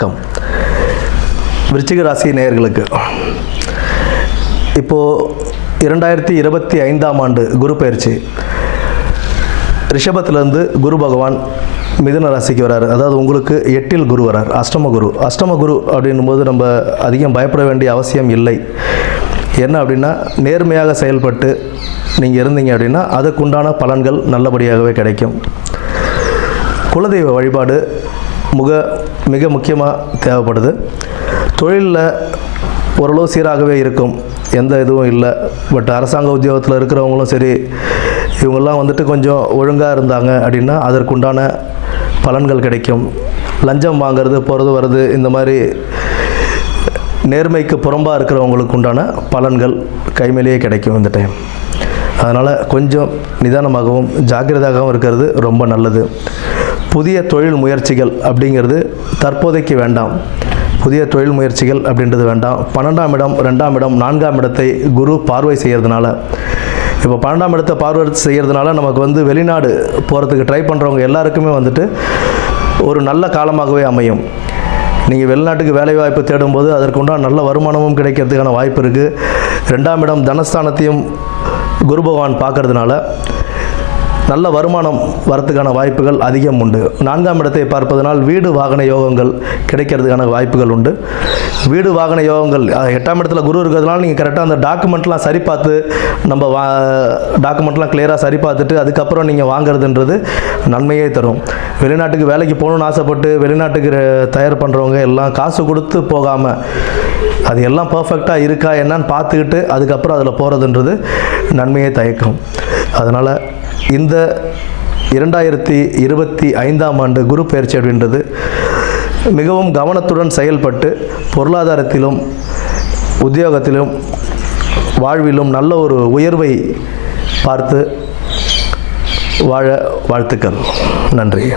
வணக்கம். விருச்சிக ராசி நேயர்களுக்கு. இப்போது இரண்டாயிரத்தி இருபத்தி ஐந்தாம் ஆண்டு குரு பயிற்சி. ரிஷபத்திலேருந்து குரு பகவான் மிதுன ராசிக்கு வராரு. அதாவது உங்களுக்கு எட்டில் குரு வரார். அஷ்டம குரு. அஷ்டம குரு அப்படின்னும் போது நம்ம அதிகம் பயப்பட வேண்டிய அவசியம் இல்லை. என்ன அப்படின்னா நேர்மையாக செயல்பட்டு நீங்கள் இருந்தீங்க அப்படின்னா அதுக்குண்டான பலன்கள் நல்லபடியாகவே கிடைக்கும். குலதெய்வ வழிபாடு முக மிக முக்கியமாக தேவைப்படுது. தொழிலில் ஓரளவு சீராகவே இருக்கும். எந்த இதுவும் இல்லை. பட் அரசாங்க உத்தியோகத்தில் இருக்கிறவங்களும் சரி இவங்கெல்லாம் வந்துட்டு கொஞ்சம் ஒழுங்காக இருந்தாங்க அப்படின்னா அதற்குண்டான பலன்கள் கிடைக்கும். லஞ்சம் வாங்குறது போகிறது வர்றது இந்த மாதிரி நேர்மைக்கு புறம்பாக இருக்கிறவங்களுக்கு உண்டான பலன்கள் கைமேலேயே கிடைக்கும் இந்த டைம் அதனால் கொஞ்சம் நிதானமாகவும் ஜாக்கிரதையாகவும் இருக்கிறது ரொம்ப நல்லது. புதிய தொழில் முயற்சிகள் அப்படிங்கிறது தற்போதைக்கு வேண்டாம். புதிய தொழில் முயற்சிகள் அப்படின்றது வேண்டாம். பன்னெண்டாம் இடம் ரெண்டாம் இடம் நான்காம் இடத்தை குரு பார்வை செய்கிறதுனால இப்போ பன்னெண்டாம் இடத்தை பார்வை செய்கிறதுனால நமக்கு வந்து வெளிநாடு போகிறதுக்கு ட்ரை பண்ணுறவங்க எல்லாருக்குமே வந்துட்டு ஒரு நல்ல காலமாகவே அமையும். நீங்கள் வெளிநாட்டுக்கு வேலைவாய்ப்பு தேடும்போது அதற்குண்டான நல்ல வருமானமும் கிடைக்கிறதுக்கான வாய்ப்பு இருக்குது ரெண்டாம் இடம் தனஸ்தானத்தையும் குரு பகவான் பார்க்கறதுனால நல்ல வருமானம் வரத்துக்கான வாய்ப்புகள் அதிகம் உண்டு. நான்காம் இடத்தை பார்ப்பதனால் வீடு வாகன யோகங்கள் கிடைக்கிறதுக்கான வாய்ப்புகள் உண்டு. வீடு வாகன யோகங்கள் எட்டாம் இடத்துல குரு இருக்கிறதுனால நீங்கள் கரெக்டாக அந்த டாக்குமெண்ட்லாம் சரி பார்த்து நம்ம வா டாக்குமெண்ட்லாம் கிளியராக சரி பார்த்துட்டு அதுக்கப்புறம் நீங்கள் வாங்குறதுன்றது நன்மையே தரும். வெளிநாட்டுக்கு வேலைக்கு போகணும்னு ஆசைப்பட்டு வெளிநாட்டுக்கு தயார் பண்ணுறவங்க எல்லாம் காசு கொடுத்து போகாமல் அது எல்லாம் பர்ஃபெக்டாக இருக்கா என்னன்னு பார்த்துக்கிட்டு அதுக்கப்புறம் அதில் போகிறதுன்றது நன்மையை தயக்கும். அதனால் இந்த இரண்டாயிரத்தி இருபத்தி ஐந்தாம் ஆண்டு குரு பயிற்சி அப்படின்றது மிகவும் கவனத்துடன் செயல்பட்டு பொருளாதாரத்திலும் உத்தியோகத்திலும் வாழ்விலும் நல்ல ஒரு உயர்வை பார்த்து வாழ வாழ்த்துக்கள். நன்றி.